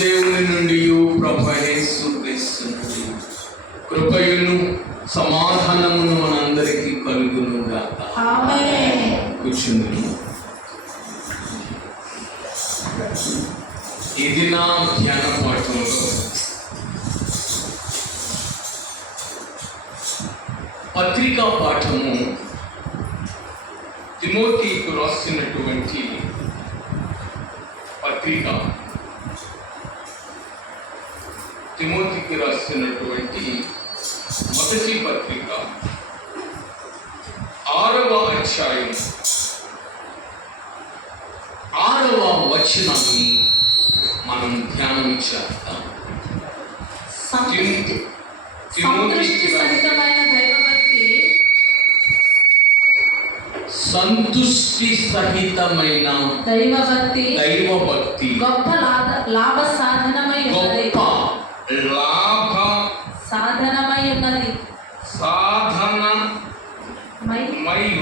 దేవుని నుండి ప్రభువైన యేసుక్రీస్తు నుండి కృపయును సమాధానమును మనందరికీ కలుగును గాక. ఆమేన్. కూర్చుంది. ఇది నా ధ్యాన పాఠంలో పత్రికా పాఠము తిమోతికి రాసినటువంటి పత్రిక, తిమోతికి రాసినటువంటి మొదటి పత్రిక 6వ అధ్యాయం 6వ వచనాన్ని మనం ధ్యానం చేద్దాం. సంతుష్టి సహితమైన దైవభక్తి గొప్ప లాభ సాధనమై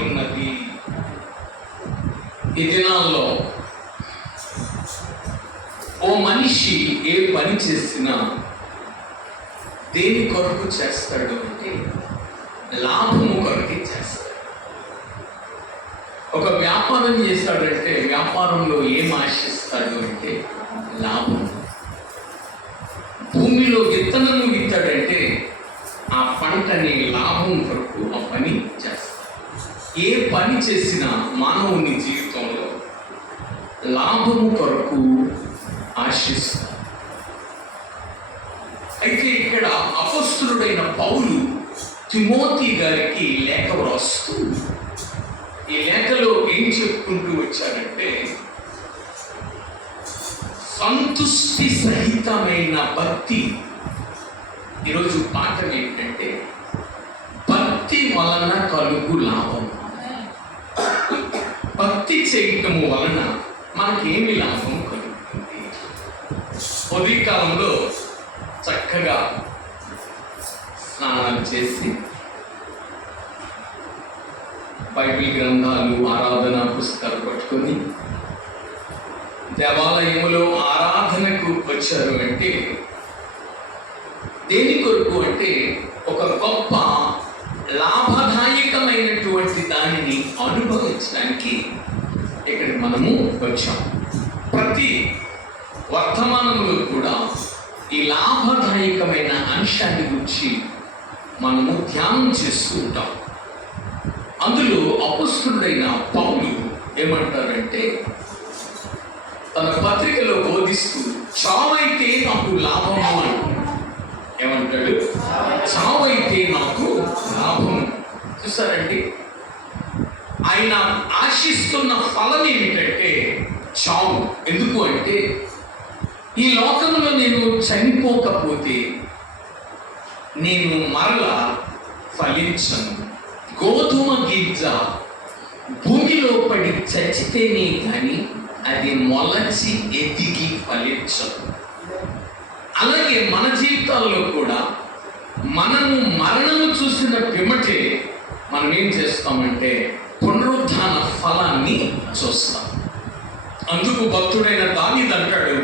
ఉన్నది. ఈ దినాల్లో ఓ మనిషి ఏ పని చేసినా దేని కొరకు చేస్తాడు అంటే లాభము కొరకే చేస్తాడు. ఒక వ్యాపారం చేస్తాడంటే వ్యాపారంలో ఏం ఆశిస్తాడు అంటే లాభం. భూమిలో విత్తనము విత్తాడంటే ఆ పంటని లాభం కొరకు ఆ పని చేస్తాడు. ఏ పని చేసినా మానవుని జీవితంలో లాభము కొరకు ఆశిస్తాడు. అయితే ఇక్కడ అపొస్తలుడైన పౌలు తిమోతి గారికి లేఖ వ్రాస్తూ ఈ లేఖలో ఏం చెప్పుకుంటూ వచ్చారంటే సంతుష్టి సహితమైన భక్తి. ఈరోజు పాట ఏంటంటే భక్తి వలన కలుగు లాభం. భక్తి చేయటము వలన మనకేమి లాభం కలుగుతుంది? ఉదయకాలంలో చక్కగా స్నానాలు చేసి బైబిల్ గ్రంథాలు, ఆరాధన పుస్తకాలు పట్టుకొని దేవాలయములో ఆరాధనకు వచ్చారు అంటే దేని కొరకు అంటే ఒక గొప్ప లాభదాయకమైనటువంటి దానిని అనుభవించడానికి ఇక్కడ మనము వచ్చాం. ప్రతి వర్తమానములో కూడా ఈ లాభదాయకమైన అంశాన్ని గురించి మనము ధ్యానం చేస్తూ ఉంటాం. అందులో అపొస్తలుడైన పౌలు ఏమంటారంటే తన పత్రికలో బోధిస్తూ చావైతే నాకు లాభము అని ఏమంటాడు? చావైతే నాకు లాభము. చూసారండి, ఆయన ఆశిస్తున్న ఫలం ఏమిటంటే చావు. ఎందుకు అంటే ఈ లోకంలో నేను చనిపోకపోతే నేను మరలా ఫలించను. గోధుమ గింజ భూమిలో పడి చచ్చితేనే కానీ అది మొలచి ఎదిగి ఫలించదు. అలాగే మన జీవితాల్లో కూడా మనము మరణము చూసిన పిమ్మటే మనం ఏం చేస్తామంటే పునరుద్ధాన ఫలాన్ని చూస్తాం. అందుకు భక్తుడైన దావీదు అంటాడు,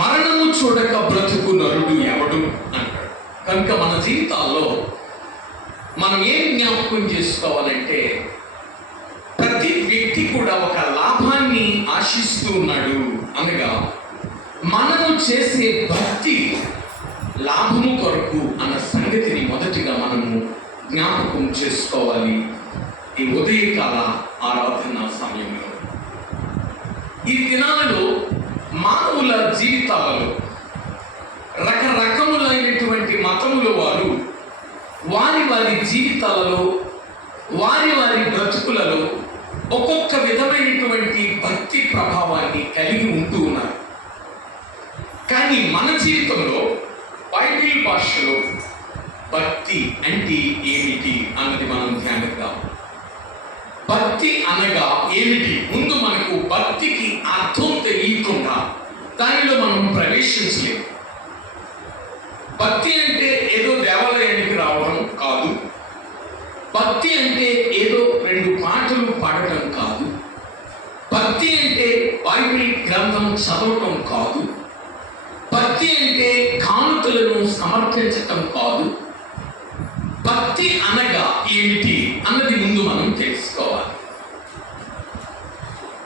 మరణము చూడక బ్రతుకు నరుడు ఎవడు అంటాడు. కనుక మన జీవితాల్లో మనం ఏం జ్ఞాపకం చేసుకోవాలంటే ప్రతి వ్యక్తి కూడా ఒక లాభాన్ని ఆశిస్తూ ఉన్నాడు. అనగా మనము చేసే భక్తి లాభము కొరకు అన్న సంగతిని మొదటిగా మనము జ్ఞాపకం చేసుకోవాలి. ఈ ఉదయకాల ఆరాధన సమయంలో ఈ దినాలలో మానవుల జీవితాలలో రకరకములైనటువంటి మతముల వారు వారి వారి జీవితాలలో వారి వారి బ్రతుకులలో ఒక్కొక్క విధమైనటువంటి భక్తి ప్రభావాన్ని కలిగి ఉంటూ ఉన్నారు. కానీ మన జీవితంలో బైబిల్ భాషలో భక్తి అంటే ఏమిటి అన్నది మనం ధ్యానిద్దాం. భక్తి అనగా ఏమిటి? ముందు మనకు భక్తికి అర్థం తెలియకుండా దానిలో మనం ప్రవేశించలేము. భక్తి అంటే ఏదో దేవాలయానికి రావడం కాదు. భక్తి అంటే ఏదో 2 పాటలు పాడటం కాదు. భక్తి అంటే బైబిల్ గ్రంథం చదవటం కాదు. భక్తి అంటే కానుకలను సమర్పించటం కాదు. భక్తి అనగా ఏమిటి అన్నది ముందు మనం తెలుసుకోవాలి.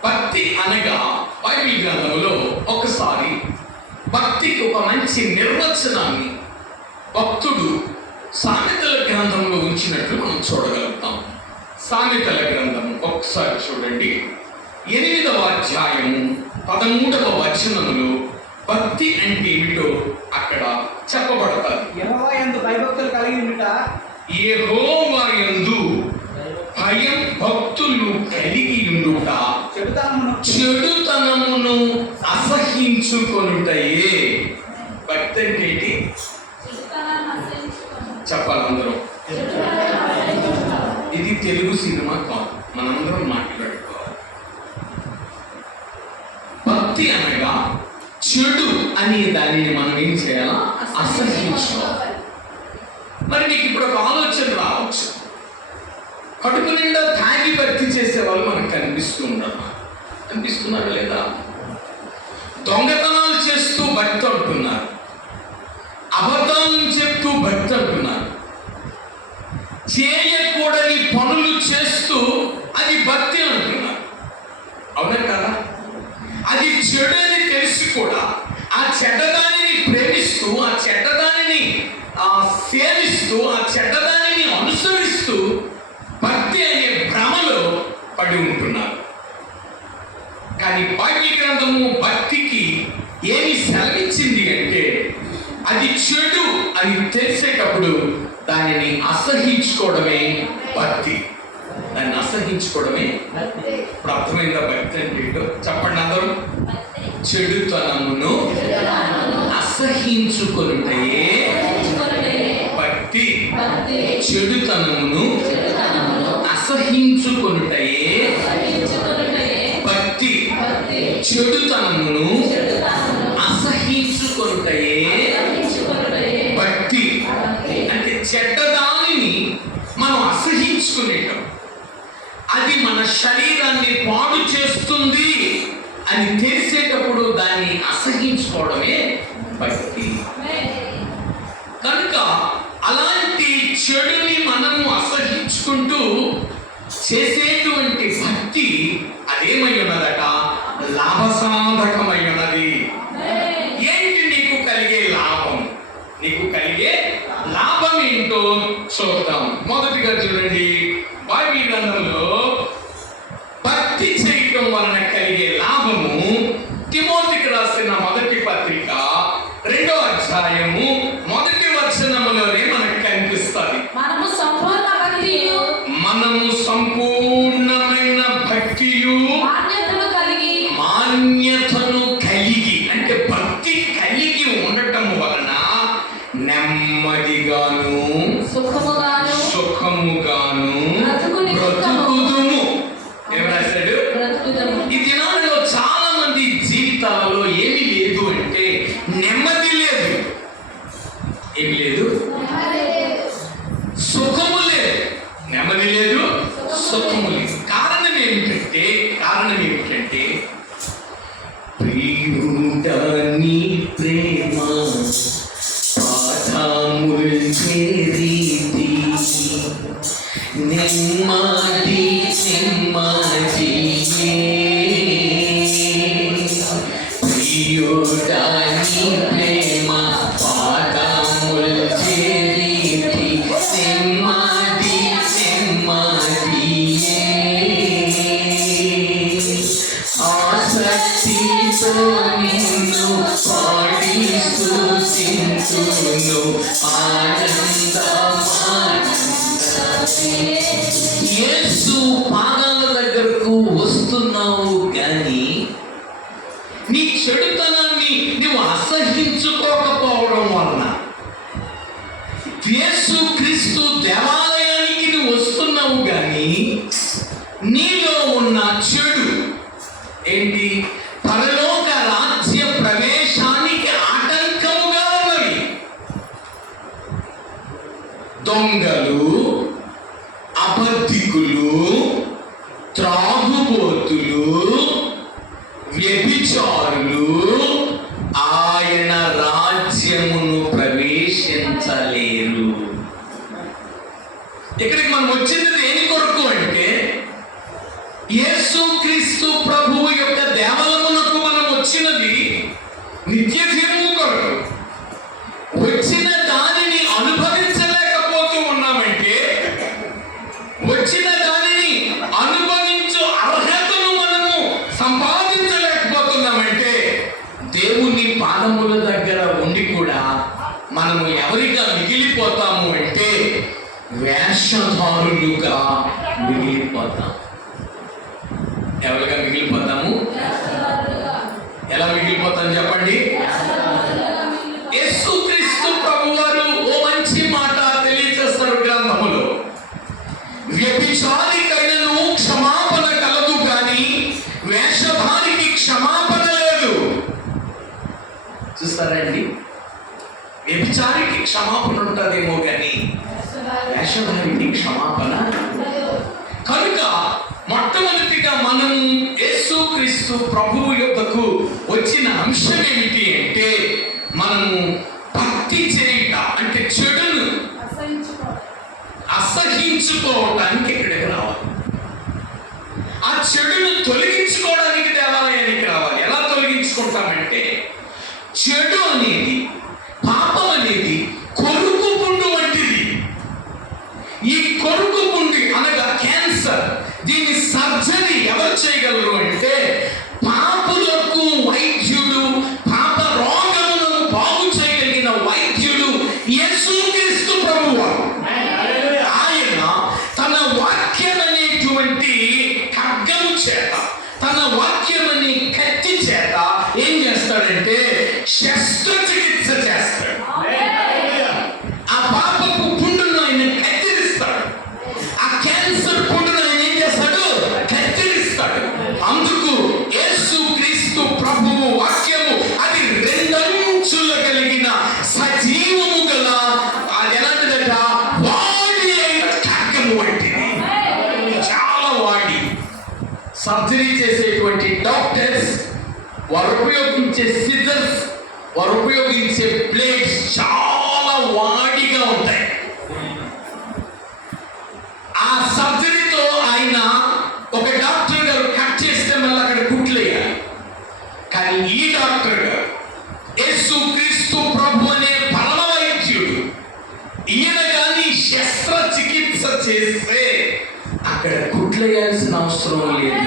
భక్తి అనగా బైబిల్ గ్రంథంలో ఒకసారి భక్తికి ఒక మంచి నిర్వచనాన్ని భక్తుడు సామెతల గ్రంథంలో ఉంచినట్లు మనం చూడగలుగుతాం. సామెతల గ్రంథం ఒకసారి చూడండి, 8వ అధ్యాయము 13వ వచనములో భక్తి అంటే ఏమిటో అక్కడ చెప్పబడతారు. యెహోవా యందు భయభక్తులు కలిగి ఉండుట, యెహోవా యందు భయం భక్తులు కలిగి ఉండుట, చెడుతనమును అసహించుకొనుటయే. భక్తి అంటే ఏంటి చెప్పాలి అందరూ. ఇది తెలుగు సినిమా కాదు, మనందరం మాట్లాడుకోవాలి. భక్తి అనగా చెడు అనే దానిని మనం ఏం చేయాలా? అసహించుకోవాలి. మరి మీకు ఇప్పుడు ఒక ఆలోచన రావచ్చు, కడుపు నిండా తాగి భక్తి చేసే వాళ్ళు మనకు కనిపిస్తున్నారు లేదా? దొంగతనాలు చేస్తూ భక్తి అంటున్నారు, అబద్ధాలను చెప్తూ భక్తి అంటున్నారు, చేయకూడని పనులు చేస్తూ అది భక్తి అంటున్నారు. అవునా కదా? అది చెడు అని తెలిసి కూడా ఆ చెడ్డదానిని ప్రేమిస్తూ, ఆ చెడ్డదానిని సేవిస్తూ, ఆ చెడ్డదానిని అనుసరిస్తూ భక్తి అనే భ్రమలో పడి ఉంటున్నారు. కానీ బైబిల్ గ్రంథము భక్తికి ఏమి సెలవిచ్చింది అంటే అది చెడు అని తెలిసేటప్పుడు దానిని అసహించుకోవడమే భక్తి. దాన్ని అసహించుకోవడమే ఇప్పుడు అర్థమైందా? భక్తి అంటే ఏంటో చెప్పండి అందరూ. చెడుతనమును అసహించుకొనుటయే భక్తి. చెడుతనమును అసహించుకొనుటయే భక్తి. చెడుతనమును అసహించుకొనుటయే తీసుకునేటం, అది మన శరీరాన్ని పాడు చేస్తుంది అని తెలిసేటప్పుడు దాన్ని అసహించుకోవడమే భక్తి. కనుక అలాంటి చెడుని మనము అసహించుకుంటూ చేసేటువంటి భక్తి అదేమై ఉన్నదట? లాభసాధకమై ఉన్నది. ఏంటి నీకు కలిగే లాభం? నీకు కలిగే లాభం ఏంటో చూద్దాం. మొదటిగా చూడండి, బైబిల్ గ్రంథంలో భక్తి చేయటం వలన కలిగే లాభము తిమోతికి రాసిన మొదటి పత్రిక 2వ అధ్యాయము 1వ వచనములోనే మనకు కనిపిస్తుంది. మనము సంపూర్ణమైన భక్తియు మాన్యతను కలిగి, అంటే భక్తి కలిగి ఉండటం వలన నెమ్మదిగాను సుఖముగాను బ్రతుకుదుము. ఏం రాశాడు? ఈ దినాలలో చాలా మంది జీవితాలలో ఏమి లేదు అంటే నెమ్మది లేదు, ఏమి లేదు, సుఖము లేదు. నెమ్మది లేదు, సుఖము లేదు. కారణం ఏమిటంటే ప్రియుడా నీ ప్రేమ పాఠములు చేరీతి, నెమ్మది నెమ్మది ప్రియుడా నీ ప్రేమ పాఠములు చేరీతి, నెమ్మది నెమ్మది ఆసక్తితో నిన్ను పాడి స్తుతింతును యేసు పాదాల దగ్గరకు వస్తున్నావు కానీ నీ చెడుతనాన్ని నువ్వు అసహించుకోకపోవడం వలన, యేసు క్రీస్తు దేవాలయానికి నువ్వు వస్తున్నావు కానీ నీలో ఉన్న చెడు ఏంటి? పరలోక రాజ్య ప్రవేశానికి ఆటంకముగా ఉన్నవి. దొంగలు, అబద్ధికులు, త్రాగుబోతులు, వ్యభిచారులు ఆయన రాజ్యమును ప్రవేశించలేరు. ఇక్కడికి మనం వచ్చింది దేని కొరకు అంటే యేసు క్రీస్తు ప్రభువు యొక్క దేవాలయమునకు మనం వచ్చినది నిత్య జీవము కొరకు. వచ్చిన దానిని అనుభవించలేకపోతూ ఉన్నామంటే, వచ్చిన దానిని అనుభవించు అర్హతను మనము సంపాదించలేకపోతున్నామంటే, దేవుని పాదముల దగ్గర ఉండి కూడా మనము ఎవరిగా మిగిలిపోతాము అంటే వేషధారులుగా మిగిలిపోతాం. ఎవరిగా మిగిలిపోతాము? ఎలా మిగిలిపోతాం చెప్పండి? యేసుక్రీస్తు ప్రభువారు ఓ మంచి మాట తెలియజేస్తారు గ్రంథములో, వ్యభిచారికైనను క్షమాపణ కలదు కానీ వేషధారికి క్షమాపణ లేదు. చూస్తారండి, వ్యభిచారికి క్షమాపణ ఉంటుందేమో కానీ వేషధారికి క్షమాపణ. కనుక మొట్టమొదటిగా మనం యేసుక్రీస్తు ప్రభువు యొద్దకు వచ్చిన అంశం ఏమిటి అంటే మనము భక్తి చేయుట, అంటే చెడును అసహించుకోవటానికి ఇక్కడికి రావాలి. ఆ చెడును తొలగించుకోవడానికి దేవాలయానికి రావాలి. ఎలా తొలగించుకుంటామంటే, చెడు అనేది, పాపం అనేది కొరుకు పుండు వంటిది. ఈ కొరుకు పుండు అనగా క్యాన్సర్, దీని సర్జరీ ఎవరు చేయగలరు అంటే పాపులకు వైద్యుడు, పాప రోగములను బాగు చేయగలిగిన వైద్యుడు యేసుక్రీస్తు ప్రభువారు. ఆయన తన వాక్యం అనేటువంటి ఖడ్గము చేత, తన వాక్యం అనే కత్తి చేత ఏం చేస్తాడంటే శస్త్రచికిత్స వారు ఉపయోగించే సిజర్స్, వారు ఉపయోగించే ప్లేట్స్ చాలా వాడిగా ఉంటాయి. ఆ సర్జరీతో ఆయన ఒక డాక్టర్ గారు కట్ చేస్తే మళ్ళీ అక్కడ కుట్లేయాలి. కానీ ఈ డాక్టర్ గారు యేసు క్రీస్తు ప్రభు అనే పరమ వైద్యుడు, ఈయన కానీ శస్త్రచికిత్స చేస్తే అక్కడ కుట్లేయాల్సిన అవసరం లేదు.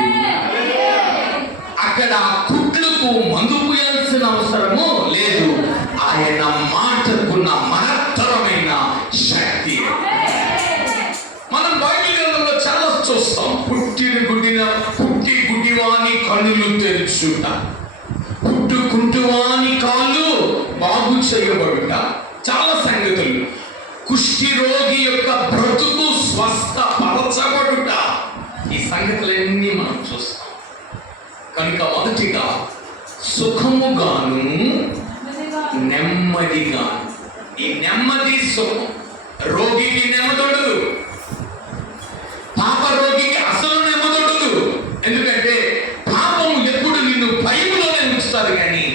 అక్కడ కుట్లకు మందు పోయాల్సిన అవసరము లేదు. ఆయన మాటకున్న మహత్తరమైన శక్తి. మనం బైబిల్ గ్రంథంలో చాలా చూస్తాం. పుట్టి గుడ్డివాని కన్నులు తెరుచుట, కుంటివాని కాళ్ళు బాగు చేయబడుట, చాలా సంగతులు. కుష్టి రోగి యొక్క బ్రతుకు స్వస్థపరచబడుట, ఈ సంగతులన్నీ మనం చూస్తాం. కనుక మొదటిగా సుఖముగాను నెమ్మదిగాను. ఈ నెమ్మది సుఖం రోగికి నెమ్మదొడదు, పాప రోగికి అసలు నెమ్మదొడదు. ఎందుకంటే పాపం ఎప్పుడు నిన్ను భయములోనే ఉంచుతారు, కానీ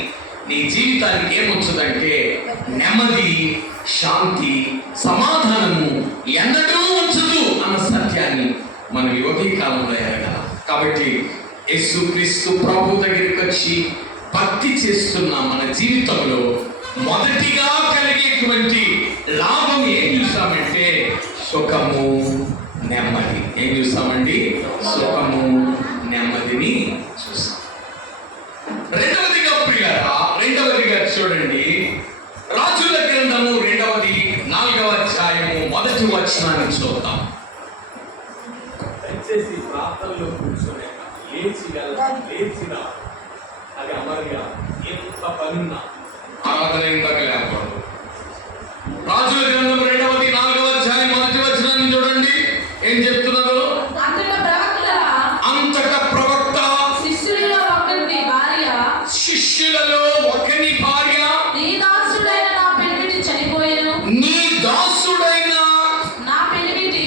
నీ జీవితానికి ఏమొచ్చుదంటే నెమ్మది, శాంతి, సమాధానము ఎన్నడూ ఉంచదు అన్న సత్యాన్ని మనం యువతీ కాలంలో ఎరగాలి. కాబట్టి యేసుక్రీస్తు ప్రభు దగ్గరికి వచ్చి భక్తి చేస్తున్న మన జీవితంలో మొదటిగా కలిగేటువంటి లాభం ఏం చూసామంటే సుఖము, నెమ్మది. ఏం చూసామండి? సుఖము, నెమ్మదిని చూసాం. రెండవదిగా ప్రియులారా, రెండవదిగా చూడండి, రాజుల గ్రంథము 4వ అధ్యాయము 1వ వచనాన్ని చూద్దాం. దయచేసి ప్రార్థనలో కూర్చొని లేచినా అది అమరుగా ఎంత పనున్నా ఆరాధన ఇందాక లేకపోవడం. రాజుల గ్రంథం 4వ అధ్యాయం 1వ వచనాన్ని చూడండి. ఏం చెప్తున్నారు? అంతటా ప్రవక్త శిష్యులలో ఒకని భార్య నీ దాసుడైన నా పెనిమిటి చనిపోయెను. నీ దాసుడైన నా పెనిమిటి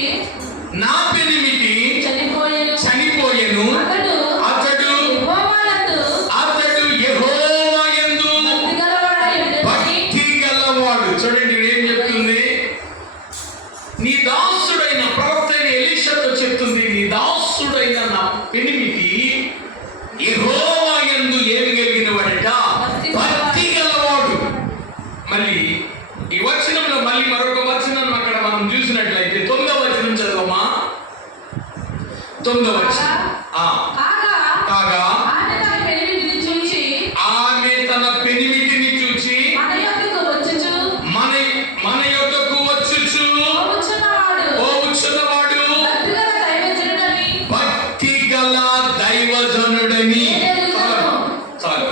చనిపోయెను. అతడు యెహోవా యందు భక్తి గలవాడు. చూడండి ఏం చెప్తుంది? నీ దాసుడైన ప్రవక్త ఎలీషాతో చెప్తుంది, నీ దాసుడైన నా పెనిమిటి యెహోవా యందు ఏమి కలిగిన వాడట? భక్తి గలవాడు. మళ్ళీ ఈ వచనంలో మళ్ళీ మరొక వచనం అక్కడ మనం చూసినట్లయితే 9వ వచనం చదవమా? 9వ వచనం. కాగా ఆమె తన పెనిమిటిని చూచి మన యొద్దకు వచ్చుచు పోవుచున్నవాడు భక్తి గల దైవజనుడని. చాలు.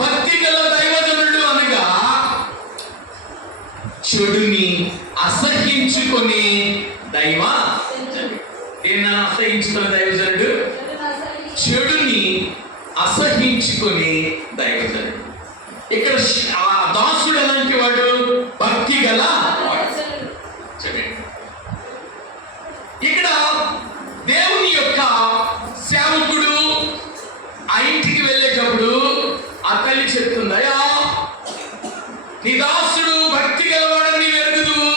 భక్తి గల దైవజనుడు అనగా చెడుని అసహించుకొని దైవ ఏనా అసహించుకునే దైవజనుడు? చెడుని అసహించుకొని దైవజనుడు. ఇక్కడ దాసుడు ఎలాంటి వాడు? భక్తి గల వాడు. చెప్పండి. ఇక్కడ దేవుని యొక్క సేవకుడు ఆ ఇంటికి వెళ్ళేటప్పుడు ఆ తల్లి చెప్తుందయా, నీ దాసుడు భక్తి గలవాడని నీవు ఎరుగుదువు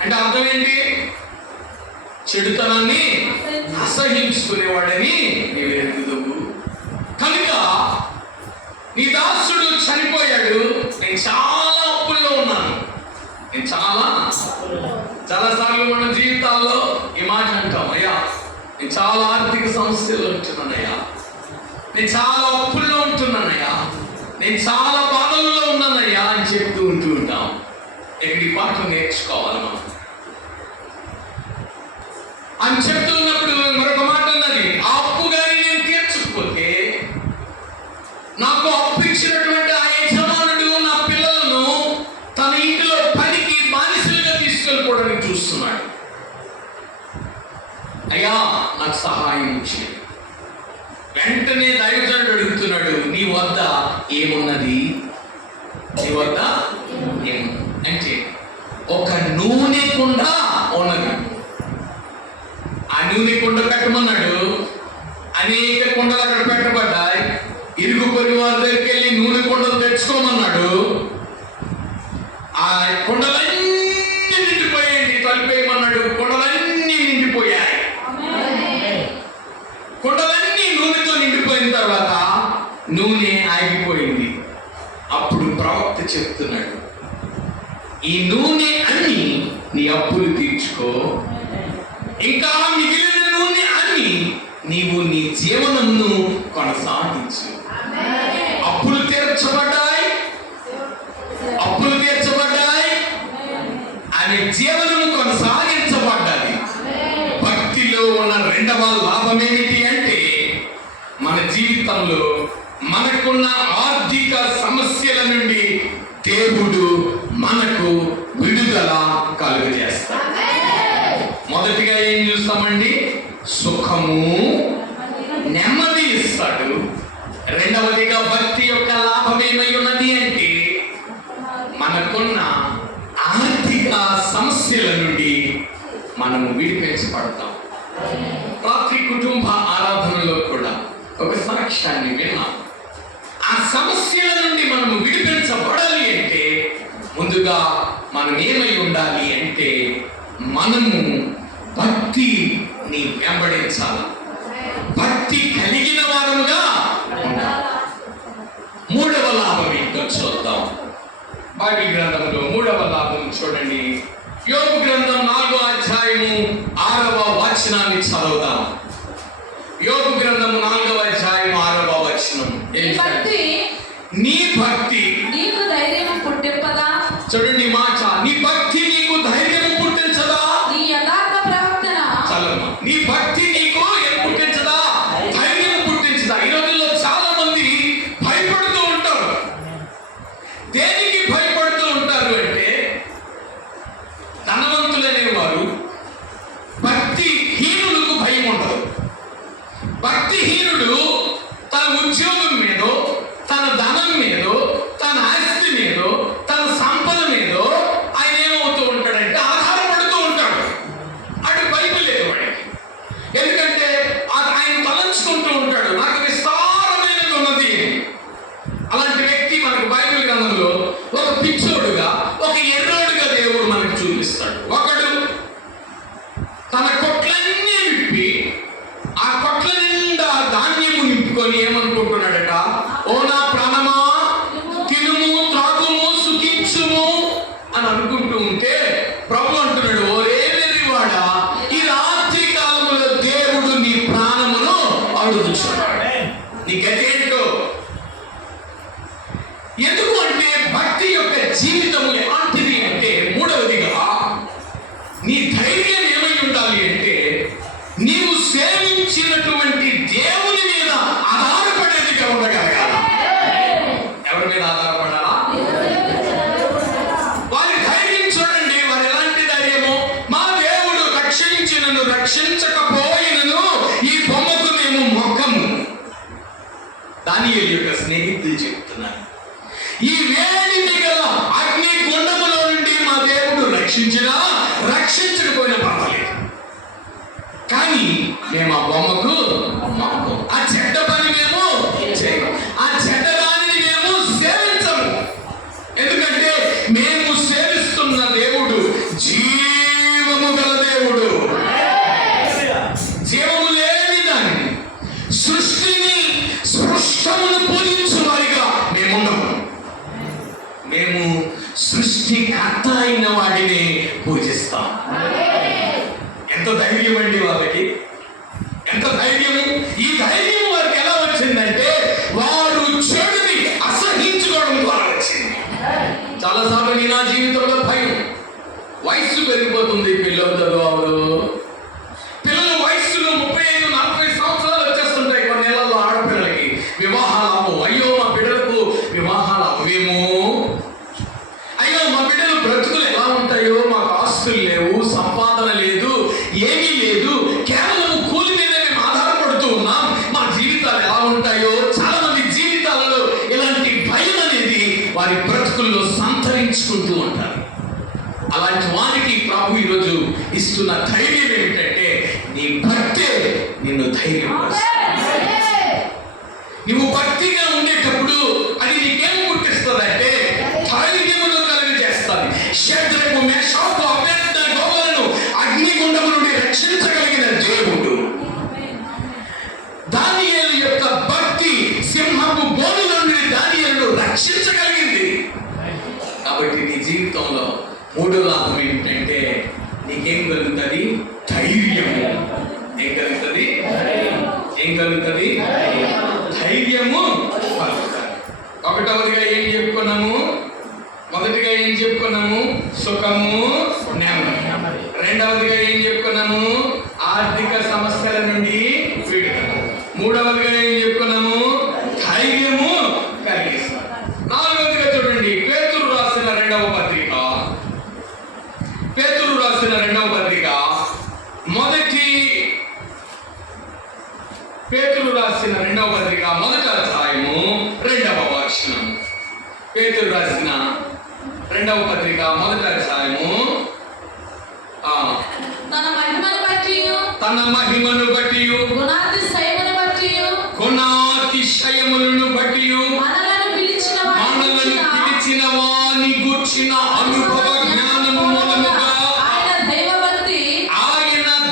అంటే అర్థం ఏంటి? చెడుతనాన్ని అసహించుకునేవాడని నీవు ఎరుగుదువు. కనుక నీ దాసుడు చనిపోయాడు, నేను చాలా అప్పుల్లో ఉన్నాను. నేను చాలాసార్లు మన జీవితాల్లో ఈ మాట అంటాం, అయ్యా నేను చాలా ఆర్థిక సమస్యలు ఉంటున్నానయ్యా, నేను చాలా అప్పుల్లో ఉంటున్నానయ్యా, నేను చాలా బాధల్లో ఉన్నానయ్యా అని చెప్తూ ఉంటాం. ఇక్కడ ఈ పాఠం నేర్చుకోవాలి మనం. అని చెప్తున్నప్పుడు మరొక మాట ఉన్నది, ఆ అప్పు గాని నేను తీర్చకపోతే నాకు అప్పు ఇచ్చినటువంటి ఆ యజమానుడు నా పిల్లలను తన ఇంటిలో పనికి బానిసలుగా తీసుకెళ్ళిపోవడానికి చూస్తున్నాడు. అయ్యా నాకు సహాయం చేయి. వెంటనే దైవజనుడు అడుగుతున్నాడు, నీ వద్ద ఏమున్నది? నీ వద్ద ఏమున్నది అంటే ఒక నూనె కుండ ఉన్నది. ఆ నూనె కుండ పెట్టమన్నాడు. అనేక కుండలు అక్కడ పెట్టబడ్డాయి. చెప్తున్నాడు, ఈ నూనె అన్ని నీ అప్పులు తీర్చుకో, ఇంకా మిగిలిన నూనె అన్ని నీవు నీ జీవనమును కొనసాగించు. అప్పులు తీర్చబడ్డాయి, అప్పులు తీర్చబడ్డాయి అనే జీవనము కొనసాగించబడ్డాది. భక్తిలో ఉన్న రెండవ లాభం ఏమిటి అంటే, మన జీవితంలో మనకున్న ఆర్థిక సమస్యల నుండి దేవుడు మనకు విడుదల కలుగజేస్తాడు. మొదటిగా ఏం చూస్తామండి? సుఖము, నెమ్మది ఇస్తాడు. రెండవదిగా భక్తి యొక్క లాభం ఏమై ఉన్నది అంటే, మనకున్న ఆర్థిక సమస్యల నుండి మనము విడిపించబడతాం. రాత్రి కుటుంబ ఆరాధనలో కూడా ఒక సాక్ష్యాన్ని విన్నాం. ఆ సమస్యల నుండి మనము విడిపించబడాలి అంటే ముందుగా మనం ఏమై ఉండాలి అంటే, మనము భక్తిని వెంబడించాలి, భక్తి కలిగిన వారముగా ఉండాలి. మూడవ లాభం ఏంటో చూద్దాం. బైబిల్ గ్రంథంలో మూడవ లాభం చూడండి. యోబు గ్రంథం 4వ అధ్యాయము 6వ వచనాన్ని చదువుదాం. యోబు గ్రంథం 4వ అధ్యాయం 6వ వచనం. నీ భక్తి నీకు ధైర్యం పుట్టింపదా? చూడండి మాట, నీ భక్తి నీకు ధైర్యం పుట్టించదా? నీ యథార్థ ప్రవర్తన చదవమ్మా. నీ భక్తి నీకు ఏం పుట్టించదా? ధైర్యం పుట్టించదా? ఈ రోజుల్లో చాలా మంది భయపడుతూ ఉంటారు. దేనికి భయపడుతూ ఉంటారు అంటే, ధనవంతులనే వారు భక్తిహీనులకు భయం ఉండదు. భక్తిహీనుడు తన ఉద్యోగం మీదో, తన ధనం మీదో, తన ఆస్తి మీదో, తన సంపద మీదో ఆయన ఏమవుతూ ఉంటాడంటే ఆధారపడుతూ ఉంటాడు. అటు బైబిల్ లేదు వాడికి. ఎందుకంటే ఆయన తలంచుకుంటూ ఉంటాడు, నాకు విస్తారమైనది ఉన్నది. అలాంటి వ్యక్తి మనకు బైబిల్ గ్రంథంలో ఒక పిచ్చోడుగా, ఒక ఎర్రోడుగా దేవుడు మనకు చూపిస్తాడు. ఒకడు తన కొట్లన్నీ విప్పి ఆ కొట్ల నిండా ధాన్యము నింపుకొని ఏమనుకుంటున్నాడట, ఓ నా ప్రాణమా తినుము, త్రాగుము, సుఖించుము అని అనుకుంటూ ఉంటే ప్రభు అంటున్నాడు, ఓ రేవేరివాడా, ఈ రాత్రి కాలంలో దేవుడు నీ ప్రాణమును అడుగుతున్నాడు. నీ గతేంటో. ఎందుకు అంటే భక్తి యొక్క జీవితము ఎలాంటిది అంటే, మూడవదిగా నీ ధైర్యం ఏమై ఉండాలి అంటే, నీవు సేవించినటువంటి దేవుని మీద ఆధారపడేదిగా ఉండగలగాలి. ఎవరి మీద ఆధారపడాలా? వారి ధైర్యం చూడండి. వారు ఎలాంటి ధైర్యము? మా దేవుడు రక్షించినను రక్షించకపోయినను ఈ బొమ్మకు మేము మొక్కము. దానియేలు యొక్క స్నేహితులు చెప్తున్నారు, ఈ వేడిమి గల అగ్ని గుండములో నుండి మా దేవుడు రక్షించినా రక్షించకపోయినా పర్వాలేదు, కానీ మేము ఆ బొమ్మకు మొక్కము. ఆ చెడ్డ పని మేము చేయము, ఆ చెడ్డ దానిని మేము సేవించము. ఎందుకంటే మేము సేవిస్తున్న దేవుడు జీవము గల దేవుడు. జీవము లేని దానిని, సృష్టిని, సృష్టమును పూజించు వారిగా మేమున్నాము. మేము సృష్టికర్త అయిన వాడిని పూజిస్తాం. ఎంత ధైర్యం అండి వాళ్ళకి, ఎంత ధైర్యము! ఈ ధైర్యం వారికి ఎలా వచ్చిందంటే, వారు చెడుని అసహించుకోవడం ద్వారా వచ్చింది. చాలాసార్లు నేను నా జీవితంలో భయం, వయస్సు పెరిగిపోతుంది, పిల్లలు చదువు, పిల్లల వయస్సులో 35-40 సంవత్సరాలు వచ్చేస్తుంటాయి. కొన్ని నెలల్లో ఆడపిల్లలకి వివాహాలు అవ్వవు. అయ్యో మా బిడ్డలకు వివాహాలు అవ్వేమో, అయ్యో మా బిడ్డలు బ్రతుకులు ఎలా ఉంటాయో, మాకు ఆస్తులు లేవు, సంపాదన లేదు, ఏమీ లేదు, కేవలం కూలి మీద మేము ఆధారపడుతూ ఉన్నాం, మా జీవితాలు ఎలా ఉంటాయో. చాలా మంది జీవితాలలో ఇలాంటి భయం అనేది వారి బ్రతుకుల్లో సంతరించుకుంటూ ఉంటారు. అలాంటి వారికి ప్రభు ఈరోజు ఇస్తున్న ధైర్యం ఏమిటంటే, నీ భక్తే నిన్ను ధైర్యపరుస్తుంది. నువ్వు భక్తిగా ఉండేటప్పుడు అది నీకేం పుట్టిస్తుందంటే ధైర్యమును కలుగజేస్తుంది. శద్రకు, మేషాకు, అబేద్నెగోలను అగ్నిగుండము నుండి రక్షించగలిగిన దేవుడు. దానియేలు యొక్క భక్తి సింహపు బోనుల నుండి దానియేలును రక్షించగలిగింది. జీవితంలో మూడో లాభం ఏంటంటే నీకేం కలుగుతుంది? ధైర్యం. ఏం కలుగుతుంది? ఏం కలుగుతుంది? ధైర్యము కలుగుతుంది. ఒకటవదిగా ఏం చెప్పుకున్నాము? మొదటిగా ఏం చెప్పుకున్నాము? సుఖము, నెమ్మది. రెండవదిగా ఏం చెప్పుకున్నాము? ఆర్థిక సమస్యల నుండి విడుదల. మూడవదిగా ఏం చెప్పుకున్నాము? ధైర్యము కలిగిస్తాం. నాలుగవదిగా చూడండి, పేతురు రాసిన రెండవ పత్రిక మొదటి అధ్యాయము 2వ వచనం. పేతురు రాసిన రెండవ పత్రిక మొదటి అధ్యాయము తన మహిమను బట్టి గుణాతిశయములను బట్టి మనలను పిలిచిన వాని గూర్చిన అనుభవ జ్ఞానము మూలముగా ఆయన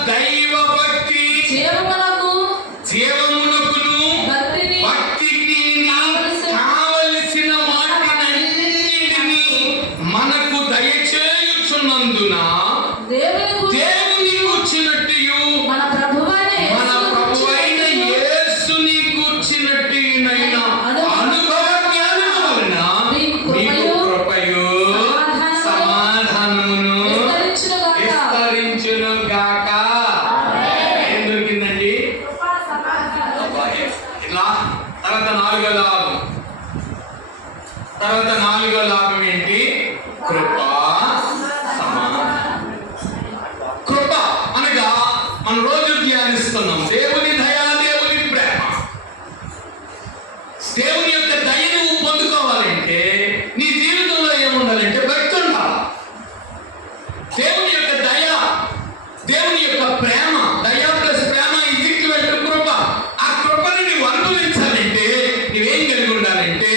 దైవభక్తి జీవమునకును భక్తికి కావలసిన వాటినన్నిటినీ మనకు దయచేయుచున్నందున దేవుని కూర్చున్నట్టు మన ప్రభువైన యేసుని కూర్చున్నట్టునైన అనుభవ జ్ఞానము వలన మీకు కృపయు సమాధానమును విస్తరించును గాక. ఏం దొరికిందండి? ఇట్లా తర్వాత నాలుగో లాభం ఏంటి? కృప, సమాధానం. కృప అనగా మనం రోజు ధ్యానిస్తున్నాం దేవుని దయ, దేవుని ప్రేమ. దేవుని యొక్క దయ నువ్వు పొందుకోవాలంటే నీ జీవితంలో ఏముండాలంటే భక్తి ఉండాలి. దేవుని యొక్క దయ, దేవుని యొక్క ప్రేమ, దయ ప్లస్ ప్రేమ ఈక్వల్ టు కృప. ఆ కృపని నువ్వు అనుభవించాలంటే నువ్వేం కలిగి ఉండాలంటే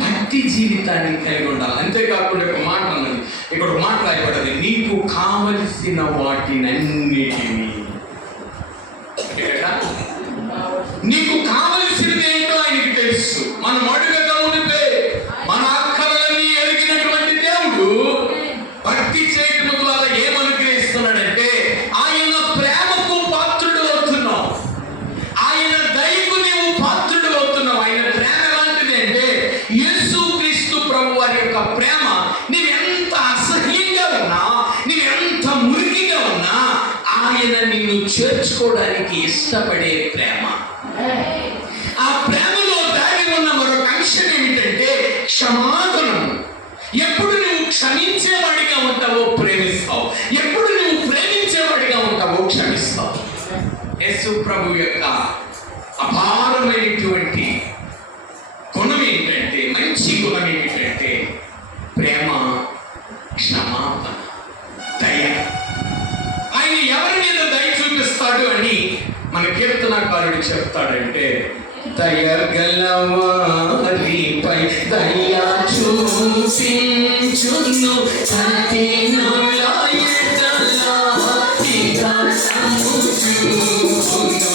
భక్తి జీవితాన్ని కలిగి ఉండాలి. అంతేకాకుండా ఒక మాట అన్నది, ఇక్కడ ఒక మాట రాయబడ్డది, నీకు కావలసిన వాటినన్నిటినీ. నీకు కావలసినది ఏంటో ఆయనకి తెలుసు. మనం అడుగగా ఉండితే మన అక్కర్లన్నీ ఎరిగినటువంటి దేవుడు భక్తి చేయటం ద్వారా ఏమనుగ్రహిస్తున్నాడంటే ఆయన ప్రేమకు పాత్రుడు అవుతున్నావు, ఆయన దయకు నీవు పాత్రుడు అవుతున్నావు. ఆయన ప్రేమ ఎలాంటిది అంటే యేసుక్రీస్తు ప్రభు వారి యొక్క ప్రేమ నీవెంత అసహ్యంగా ఉన్నా, నీవెంత మురికిగా ఉన్నా ఆయన నిన్ను చేర్చుకోవడానికి ఇష్టపడే ప్రేమ. ఆ ప్రేమలో దాగి ఉన్న మరొక అంశం ఏమిటంటే క్షమాగుణం. ఎప్పుడు నువ్వు క్షమించేవాడిగా ఉంటావో ప్రేమిస్తావు, ఎప్పుడు నువ్వు ప్రేమించేవాడిగా ఉంటావో క్షమిస్తావు. యేసు ప్రభు యొక్క అపారమైనటువంటి గుణం ఏంటంటే, మంచి గుణం ఏమిటంటే ప్రేమ, క్షమాపణ, దయ. ఆయన ఎవరి మీద దయ చూపిస్తాడు అని మన కీర్తనాకారుడు చెప్తాడంటే, దయగలవారిపై దయ చూపించును అతినుల ఎడల వికాసము చూపును.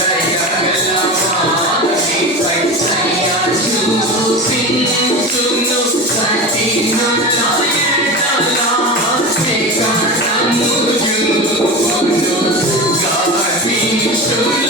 దయగలవారిపై దయ చూపించును అతినుల ఎడల వికాసము చూపును. గర్విష్ఠుల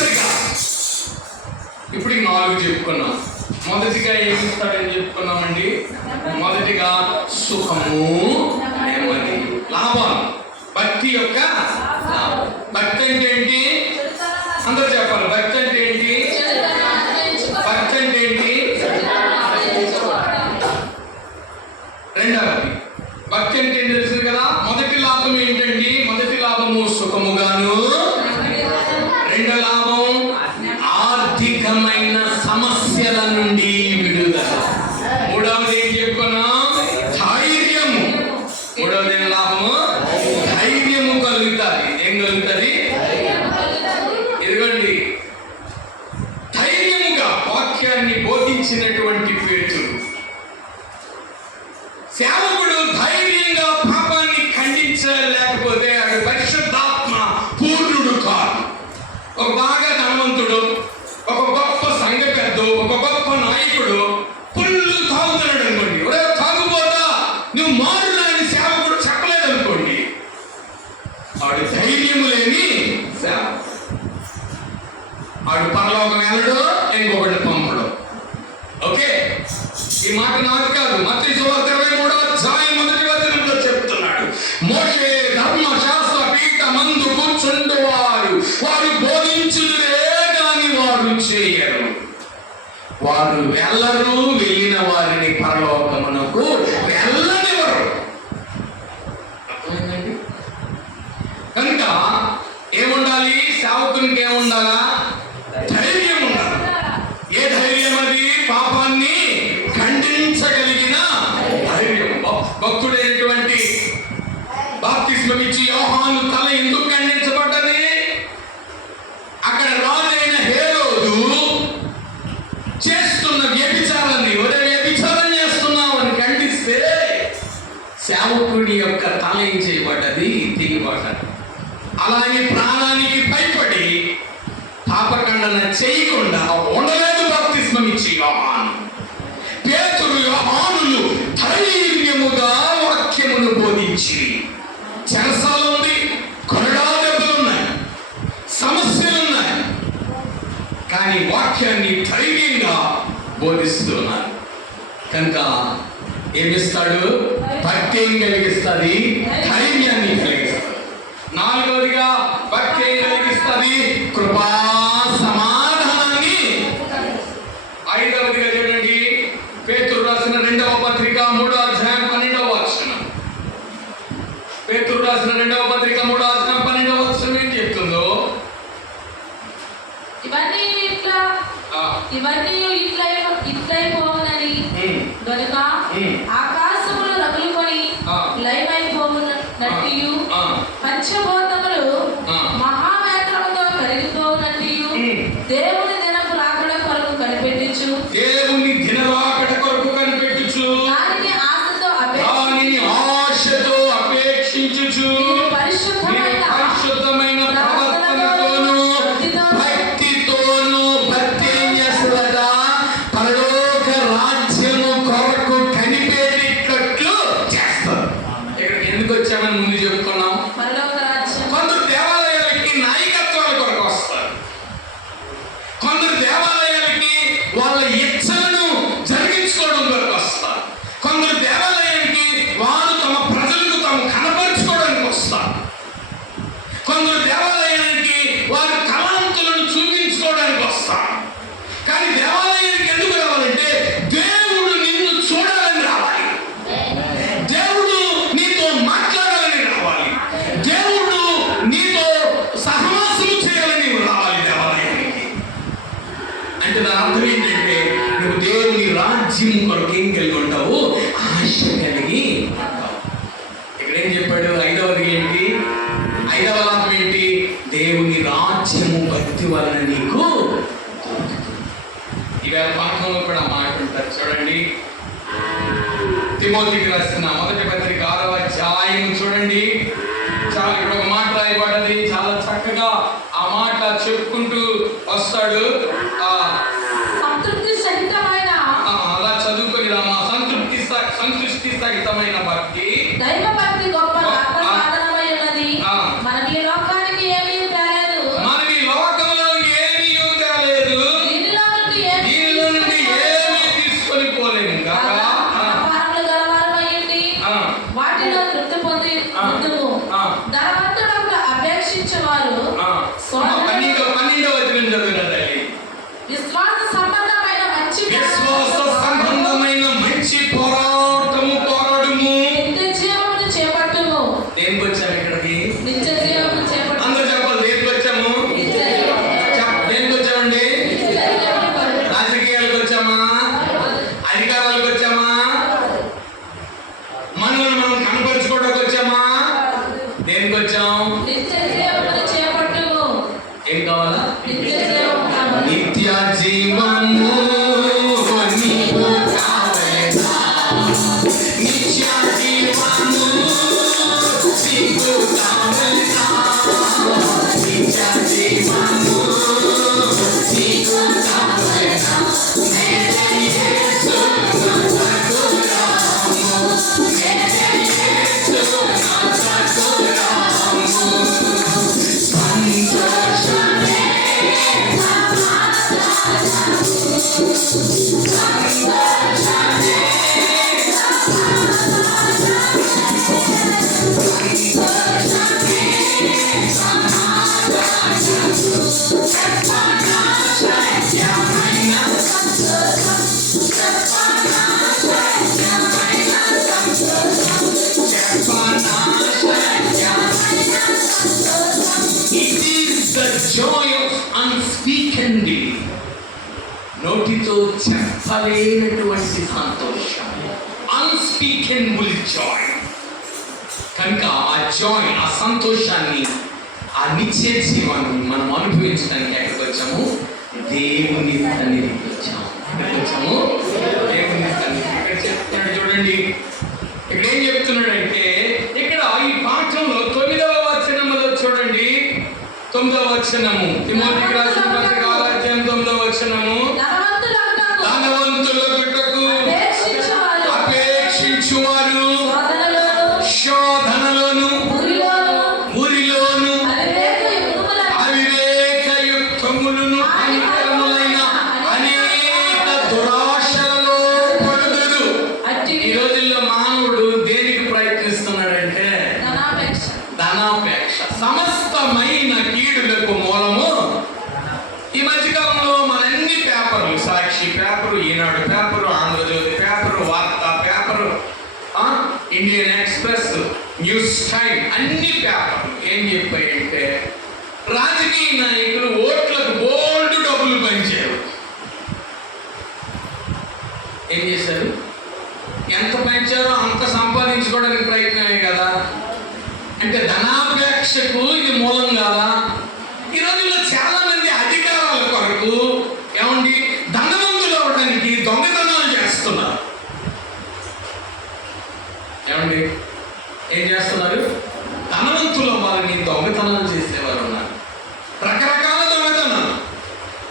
యొక్క ఇప్పుడు 4 చెప్పుకున్నాం. మొదటిగా ఏమి ఇస్తాడని చెప్పుకున్నామండి? మొదటిగా సుఖము, నెమ్మది, లాభాలు. భక్తి యొక్క లాభం. భక్తి అంటే ఏంటి? అందరూ చెప్పాలి. భక్తి అంటే ఏంటి? రెండవది భక్తి అంటే ఏం తెలుసు కదా. మొదటి లాభం ఏంటండి? మొదటి లాభము సుఖముగాను, రెండో లాభం ఆర్థికమైన సమస్యల నుండి విడుదల, మూడవది ఏం చెప్పుకున్నాం? ధైర్యము. మూడవది ఏం లాభము? ధైర్యము కలుగుతుంది. ఏం కలుగుతుంది? ఇదిగోండి, ధైర్యముగా వాక్యాన్ని బోధించినటువంటి పేతురు సేవకుడు ధైర్యంగా పాపాన్ని ఖండించలేకపోతే అది పరిశుద్ధాత్మ పూర్ణుడు కాదు. ఒక బాగా ధనవంతుడు, ఒక గొప్ప సంఘ పెద్ద, ఒక గొప్ప నాయకుడు పుల్లు తాగుతున్నాడు అనుకోండి, ఒరే తాగుపోతా నువ్వు మారునా అని సేవకుడు చెప్పలేదు అనుకోండి, వాడు ధైర్యము లేని సేవకుడు. వాడు పరలోకం వెళ్ళడు, ఇంకొకటి పంపడు. ఓకే, ఈ మాట నాకు కాదు, మత్తయి సువార్త 23వ అధ్యాయం 1వ వచనంలో చెప్తున్నాడు. మోషే ధర్మశాస్త్ర పీఠమందు కూర్చుండువారు వారు బోధించుదురే గాని వారు చేయరు, వారు వెళ్ళరు, వెళ్ళిన వారిని పరలోకమునకు వెళ్ళనివ్వరు. అర్థమైందండి? కనుక ఏముండాలి? సేవకునికి ఏముండాలా? ధైర్యం ఉండాలి. ఏ ధైర్యం అది? పాపాన్ని ఖండించగలిగిన ధైర్యం. భక్తుడైనటువంటి బాప్తిస్మం ఇచ్చి యోహాను తల ఎందుకు ఖండించబడ్డది? అక్కడ రాజైన హేరోదు చేస్తున్న వ్యభిచారాన్ని, ఒరే వ్యభిచారం చేస్తున్నావు అని ఖండిస్తే సేవకుడి యొక్క తల ఏం చేయబడ్డది? తెగిపడ్డది. అలాగే ప్రాణానికి భయపడి పాపఖండన చేయకుండా ఉండలేదు బాప్తిస్మం ఇచ్చి యోహాను. పేతురు, యోహానులు ధైర్యముగా వాక్యమును బోధించి, చెరసాల ఉంది, కొరడా దెబ్బలున్నాయి, సమస్యలున్నాయి, కానీ వాక్యాన్ని ధైర్యంగా బోధిస్తున్నారు. కనుక ఏమిస్తాడు? భక్తి ఏం కలిగిస్తుంది? ధైర్యాన్ని కలిగిస్తుంది. నాలుగవదిగా భక్తి ఏం కలిగిస్తుంది? కృపా సమాధానాన్ని. ఐదవదిగా చూడండి, పేతురు రాసిన 2వ పత్రిక 3వ అధ్యాయం 12వ వచనం. పేతురు రాసిన 2వ పత్రిక 3వ అధ్యాయం 12వ వచనం ఏం చెప్తుందో, ఇవన్నీ ఇట్లయిపోవునని గనుక ఆకాశములు రగులుకొని లయమైపోవునట్టియు పంచభూతములు మహావేగముతో కరుగుతోనట్టియు దేవుని దినపు రాకడ కొరకు కనిపెట్టుచు, దేవుని దినరాకడ కొరకు కనిపెట్టుచు, దానిని ఆశతో అపేక్షించుచు పరిశుద్ధమైన ప్రవర్తనతోను భక్తితోను భక్తి ఏం చేస్తుందట? పరలోక రాజ్యము కొరకు కనిపెట్టేటట్లు చేస్తారు. ఇక్కడికి ఎందుకు వచ్చామని ముందు చెప్పుకున్నాం. పరలోక రాజ్యం. కొందరు దేవాలయాలకి నాయకత్వాల కొరకు వస్తారు, కొందరు దేవాలయాలకి వాళ్ళ ఇచ్చలను జరిగించుకోవడం కొరకు వస్తారు, కొందరు దేవాలయానికి వారు తమ ప్రజలకు తాము కనపరుచుకోవడానికి వస్తారు, కొందరు దేవాలయానికి వారి కళాంతులను చూపించుకోవడానికి వస్తారు. కానీ దేవాలయానికి ఎందుకు రావాలంటే దేవుడు నిన్ను చూడాలని రావాలి, దేవుడు నీతో మాట్లాడాలని రావాలి, దేవుడు నీతో సహవాసం చేయాలని రావాలి దేవాలయానికి. అంటే దాని అర్థం ఏంటంటే నువ్వు దేవుని రాజ్యం కొరకు ఏం కలిగి ఉంటావు? ఆశ కలిగి ఉంటావు. ఇక్కడ ఏం చెప్పాడు? ఐదవది ఏంటి? ఐదవ లాభం ఏంటి? దేవుని రాజ్యము భక్తి వలన నీకు దొరుకుతుంది. ఈవేళ పాఠంలో కూడా మాట ఉంటారు చూడండి. తిమోతికి రాసిన 1వ పత్రిక 6వ అధ్యాయం చూడండి. చాలా ఇక్కడ ఒక మాట రాయబడ్డది, చాలా చక్కగా ఆ మాట చెప్పుకుంటూ వస్తాడు. సంతృప్తి సహితమైన అలా చదువుకొని రామా. సంతృష్టి సహితమైన భక్తి, దైవ భక్తి గొప్ప సాధనమై ఉన్నది. మనం ఈ లోకానికి ఏమీ తేలేదు, మనం ఈ లోకంలో ఏమీ తేలేదు, దీనిలో నుండి ఏమీ తీసుకొని పోలేము. వ్యాపారములు గలవారమై ఉండి జీవము నీకు కావలెనా, నిత్య జీవము నీకు కావలెనా, నిత్య జీవము నీకు కావలెనా, నేనే యేసు నా ప్రభురాము, నేనే యేసు నా ప్రభురాము, సంతోషమే It is the joy of unspeakable, నోటితో చెప్పలేనటువంటి సంతోషం, అన్స్పీకబుల్ జాయ్. కనుక ఆ జాయ్, ఆ సంతోషాన్ని, ఆ నిత్య జీవాన్ని మనం అనుభవించడానికి ఎక్కడికి వచ్చాము? దేవుని సన్నిధికి వచ్చాము. ఎక్కడికి వచ్చాము? దేవుని సన్నిధికి. ఇక్కడ చెప్తున్నాడు చూడండి, ఇక్కడ ఏం చెప్తున్నాడంటే, ఇక్కడ ఈ పాఠంలో 9వ వచనములో చూడండి, 9వ వచనము, తిమోతికి రాసిన పత్రిక 9వ వచనము, ధనవంతులగుటకు అపేక్షించువారు శోధనలోను మురిలోను అవివేకయుక్తములను హానికరములైన అనేక దురాశలలో పడుదురు. ఈ రోజుల్లో మానవుడు దేనికి ప్రయత్నిస్తున్నాడంటే ధనాపేక్ష. సమస్తమైన కీడులకు మూలము. ఈ మధ్యకాలంలో మనందరి పేపర్లు, సాక్షి పేపరు, ఈనాడు పేపరు, ఆంధ్రజ్యోతి పేపరు, వార్తా paper, Indian express, news time, అన్ని పేపర్లు ఏం చెప్పాయంటే రాజకీయ నాయకులు ఓట్లకు బోల్డ్ డబ్బులు పంచారు. ఏం చేశారు? ఎంత పంచారో అంత సంపాదించుకోవడానికి ప్రయత్నమే కదా. అంటే ధనాపేక్షకు ఇది మూలం కాదా? ఈ రోజుల్లో చాలా మంది అధికారాల కొరకు ఏమండి ధనవంతులు అవడానికి దొంగతనాలు చేస్తున్నారు. ఏమండి ఏం చేస్తున్నారు? ధనవంతుల వారిని దొంగతనాలు చేసేవారు ఉన్నారు. రకరకాల దొంగతనాలు.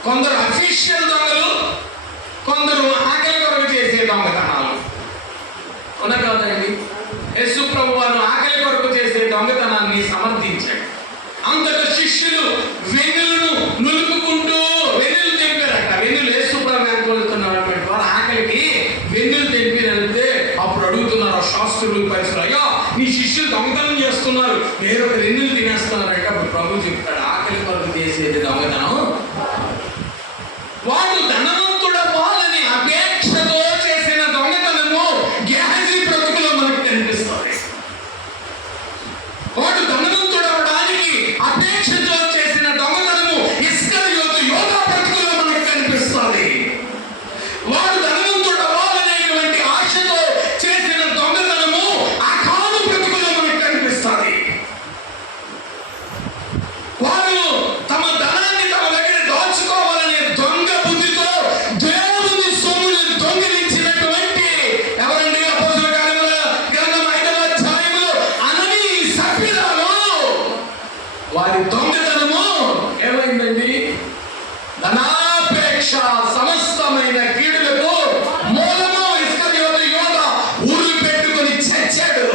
కొందరు అఫీషియల్ దొంగలు, కొందరు ఆకలి కొరకు చేసే దొంగతనాలు. అవునా కాదండి? యేసు ప్రభు వారు ఆకలి కొరకు చేసే దొంగతనాన్ని సమర్థించాడు. అంతట శిష్యులు వెన్నులను నులుపుకుంటూ వెన్నులు తెంపారట. వెన్నులు యేసు ప్రభు వెనుకొలుతున్నటువంటి వారు ఆకలికి వెన్నులు తెంపి వెళ్తే అప్పుడు అడుగుతున్నారు శాస్త్రులు, పరిసరాలు, అయ్యో నీ శిష్యులు దొంగతనం చేస్తున్నారు, నేను ఒక వెన్నులు తినేస్తున్నారంటే అప్పుడు ప్రభు చెప్తాడు, ఆకలి కొరకు చేసేది దొంగతనం. వాడు ధనవంతుడవ్వాలని అపేక్షతో చేసిన దొంగతనము గ్యాజీ బ్రతుకులో మనకు కనిపిస్తుంది. వాడు ధనవంతుడవడానికి అపేక్షతో చేసిన దొంగతనము ఇస్కరియోతు యోధా బ్రతుకులో మనకు కనిపిస్తుంది. వాడు ధనవంతుడవ్వాలనేటువంటి ఆశతో చేసిన దొంగతనము అఖాను బ్రతుకులో మనకు కనిపిస్తుంది. వారు తమ ధనాన్ని తమ దగ్గర దాచుకోవాలనే దొంగ బుద్ధితో దేవుని సొమ్మును దొంగిలించినటువంటి ఎవరండి? అపోస్తలుల కార్యముల గ్రంథం 5వ అధ్యాయములో అననీ సఫీరాలు వారి దొంగతనము ఏమైందండి? ధనాపేక్ష సమస్తమైన కీడులకు మూలము. ఇస్కరియోతు యోధా ఊరు పెట్టుకొని చచ్చాడు.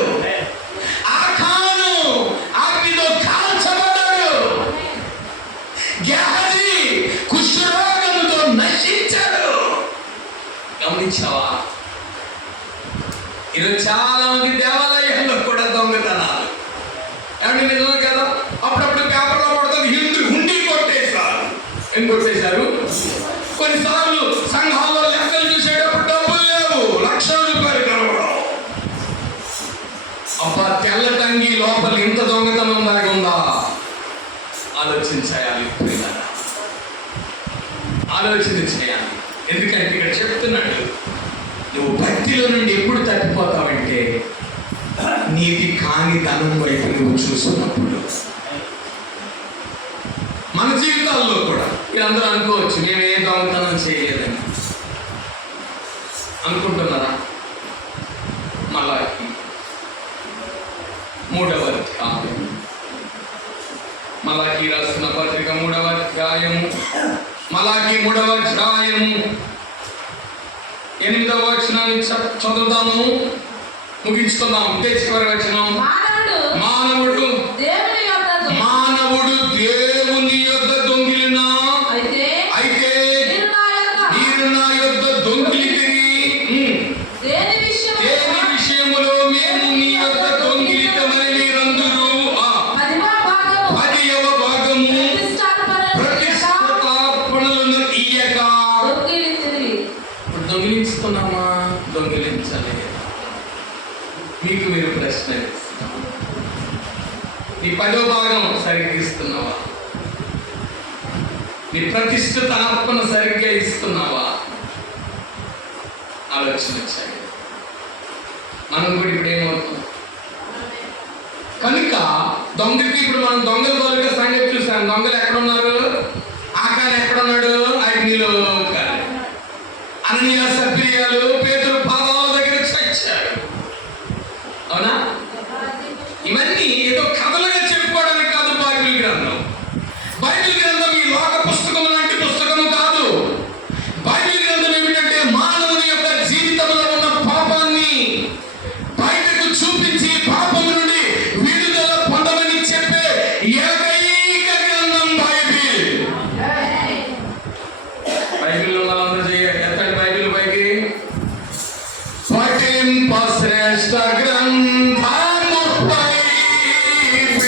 ఆఖాను అగ్నితో కాల్చబడ్డాడు. గ్యాజీ కుష్ఠరోగంతో నశించాడు. గమనించావా? ఈరోజు చాలా మంది దేవాలయాల్లో కూడా దొంగతనాలు. ఏమంటే నిజమే కదా? అప్పుడప్పుడు పేపర్లో పడుతుంది, హిందూ హుండీ కొట్టేశారు. ఏం కొట్టేశారు? కొన్నిసార్లు సంఘాల్లో లెక్కలు చూసేటప్పుడు డబ్బులు లేవు, లక్షల రూపాయలు కలవడం. అబ్బా, తెల్ల తంగి లోపల ఇంత దొంగతనం దాగి ఉందా? ఆలోచన చేయాలి. ఆలోచన చేయాలి. ఎందుకంటే ఇక్కడ చెప్తున్నాడు, నువ్వు భక్తిలో నుండి ఎప్పుడు తప్పిపోతావంటే నీతి కాని ధనం వైపు నువ్వు చూస్తున్నప్పుడు. మన జీవితాల్లో కూడా మీరందరూ అనుకోవచ్చు మేము ఏ దొంగతనం చేయలేదని అనుకుంటున్నారా? మలాకి 3వ అధ్యాయం, మలాకి రాసిన పత్రిక 3వ అధ్యాయం, మలాకి 3వ అధ్యాయం 8వ వచనాన్ని చదువుతాము, ముగించుకుందాం. చివరి వచనం. మానవుడు దేవుని యొద్ద దొంగిలిన అయితే మీరు నా యొద్ద దొంగిలితిరి. దేని విషయములో మేము నీ యొద్ద దొంగిలితమని మీరందరూ 10వ భాగము ప్రతిష్ఠాపనలను ఇయ్యక. దొంగిలిస్తున్నామా? దొంగిలించలేదు. మీకు మీరు ప్రశ్న ఇస్తున్నామా? నీ 10వ భాగం సరిగ్గా ఇస్తున్నావా? నీ ప్రతిష్ఠిత అర్పణ సరిగ్గా ఇస్తున్నావా? ఆలోచన చేయండి. మనం కూడా ఇప్పుడు ఏమవుతాం కనుక దొంగకి ఇప్పుడు మనం దొంగల దొంగ సంగతి చూసాం. దొంగలు ఎక్కడున్నారు? ఆకారం ఎక్కడున్నాడు? అగ్నిలో. అననీయ సప్రియలు పేతురు పాదాల దగ్గర చచ్చారు. అవునా? ఇవన్నీ ఏదో కథలుగా చెప్పుకోవడానికి కాదు బైబిల్ గ్రంథం. బైబిల్ గ్రంథం ఈ లోక పుస్తకం లాంటి పుస్తకము కాదు. బైబిల్ గ్రంథం ఏమిటంటే మానవుని యొక్క జీవితంలో ఉన్న పాపాన్ని బయటకు చూపించి పాపం నుండి విడుదల పొందమని చెప్పే ఏకైక గ్రంథం బైబిల్. బైబిల్లో వాళ్ళందరూ ఎత్తండి బైబిల్ పైకి. పఠింప శ్రేష్ఠ గ్రంథము బైబిల్,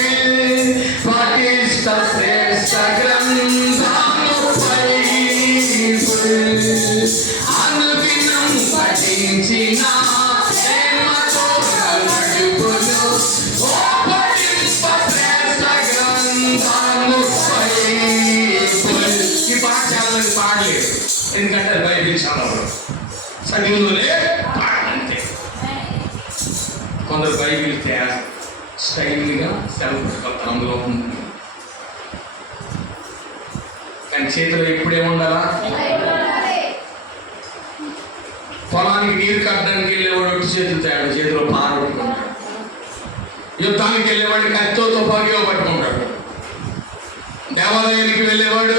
పఠిష్ట శ్రేష్ఠ గ్రంథము బైబిల్. అనుదినం పఠించిన ప్రేమతో నడుపును. ఓ పఠింప శ్రేష్ఠ గ్రంథము బైబిల్. ఈ పాట చాలా పాడలేదు, ఎందుకంటే అది బైబిల్ చదవరు, చదివిలోనే పాడంతే. కొందరు బైబిల్ స్టైల్గా సెల్ఫ్ అందులో ఉంది, కానీ చేతిలో ఎప్పుడేముండాలా? పొలానికి నీరు కట్టడానికి వెళ్ళేవాడు ఒట్టి చేతులు తేడు, చేతిలో పార పట్టుకుంటాడు. యుద్ధానికి వెళ్ళేవాడు కత్తితో తుపాకీలో పట్టుకుంటాడు. దేవాలయానికి వెళ్ళేవాడు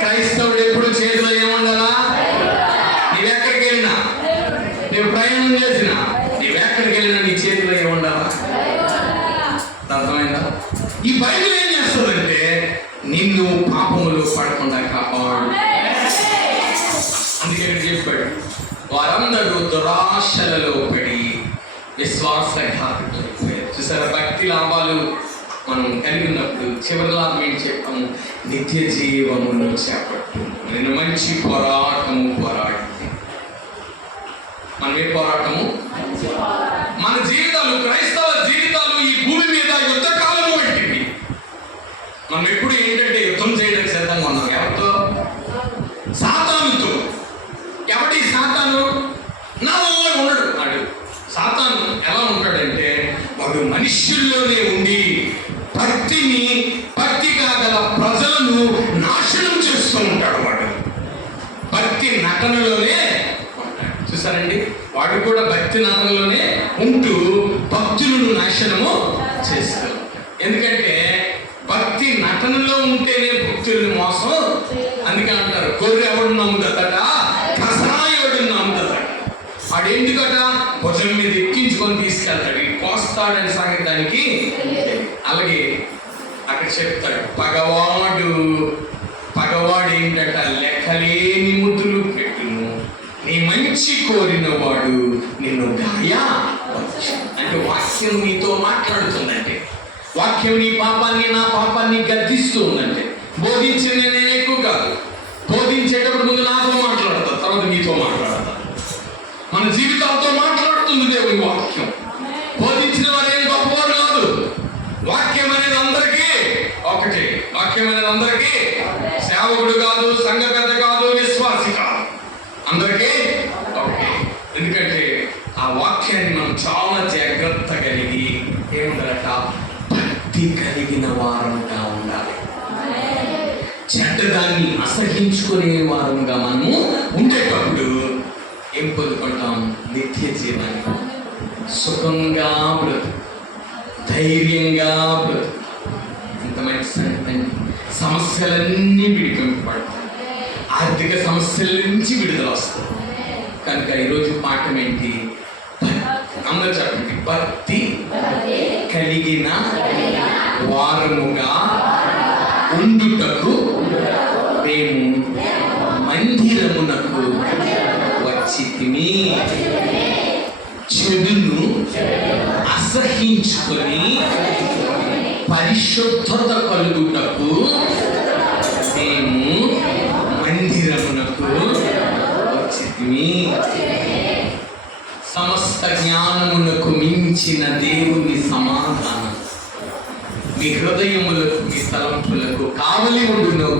క్రైస్తవుడు ఎప్పుడు చేతిలో ఏముండాలా? నీవెక్కడికి వెళ్ళినా, నువ్వు ప్రయాణం చేసినా, నీవెక్కడికి వెళ్ళినా నీ చేతిలో ఏముండాలా? అర్థమైందా? ఈ బైబిల్ ఏం చేస్తుందంటే నిన్ను పాపములు పడకుండా కాపాడు. అందుకే చెప్పాడు, వారందరూ దురాశలలో పడి విశ్వాసఘాతకులైపోయారు. చూసారా, భక్తి లాభాలు మనం కలిగినప్పుడు చివరి లాభం ఏం చెప్పాము? నిత్య జీవమును చేపట్టు. నేను మంచి పోరాటము పోరాడింది. మనం ఏ పోరాటము? మన జీవితాలు, క్రైస్తవ జీవితాలు ఈ భూమి మీద యుద్ధ కాలము వంటివి. మనం ఎప్పుడు ఏంటంటే యుద్ధం చేయడానికి సిద్ధంగా ఉన్నాం. ఎవరితో? సాతానుతో. ఎవడి సాతాను? నా వల్ల ఉండడు. వాడు సాతాను ఎలా ఉంటాడంటే వాడు మనుష్యుల్లోనే ఉండి భక్తిగా గల ప్రజలను నాశనం చేస్తూ ఉంటాడు. వాడు భక్తి నటనలోనే ఉంటాడు. చూసారండి, వాడు కూడా భక్తి నటనలోనే ఉంటూ భక్తులను నాశనము చేస్తూ ఉంటాడు. ఎందుకంటే భక్తి నటనలో ఉంటేనే భక్తులను మోసం. అందుకే అంటారు, గొర్రె ఎవడు నమ్ముదట, కసాయుడు నమ్ముదట. వాడు ఎందుకట? భుజం మీద ఎక్కించుకొని తీసుకెళ్తాడు, కోస్తాడని సాగడానికి. అలాగే అక్కడ చెప్తాడు, పగవాడు ఏంటట? లెక్కలేని ముద్దులు పెట్టును, నీ మంచి కోరిన వాడు నిన్ను గాయపరచు. అంటే వాక్యం నీతో మాట్లాడుతుందంటే, వాక్యం నీ పాపాన్ని నా పాపాన్ని గద్దిస్తూ ఉందంటే. బోధించింది నేను ఎక్కువ కాదు, బోధించేటప్పుడు ముందు నాతో మాట్లాడతా, తర్వాత నీతో మాట్లాడతా. మన జీవితాలతో మాట్లాడుతుంది దేవుని వాక్యం. బోధించిన వారు ఏం గొప్పవారు కాదు. వాక్యం అనేది అందరికీ ఒకటి. వాక్యం అనేది అందరికీ, సేవకుడు కాదు, సంఘ పెద్ద కాదు, విశ్వాసి కాదు, అందరికీ ఒకటి. ఎందుకంటే ఆ వాక్యాన్ని మనం చాలా జాగ్రత్త కలిగి ఏముండాలట? భక్తి కలిగిన వారంగా ఉండాలి. దాన్ని అసహించుకునే వారంగా మనము ఉండేటప్పుడు ఏం పొందుకుంటాం? నిత్య జీవాన్ని. సుఖంగా బ్రతుకు, ధైర్యంగా బ్రతుకు. ఇంత మంచి సంగతి. సమస్యలన్నీ విడిపింపబడతాయి, ఆర్థిక సమస్యల నుంచి విడుదల వస్తుంది. కనుక ఈరోజు పాఠం ఏంటి? అందరూ చెప్పండి. భక్తి కలిగిన వారముగా ఉండుటకు మేము మందిరమునకు వచ్చితిమి. చెడును అసహించుకొని పరిశుద్ధత కలుగుటకు మేము మందిరమునకు వచ్చితిమి. సమస్త జ్ఞానమునకు మించిన దేవుని సమాధానం మీ హృదయములకు, మీ తలంపులకు కావలి ఉండును.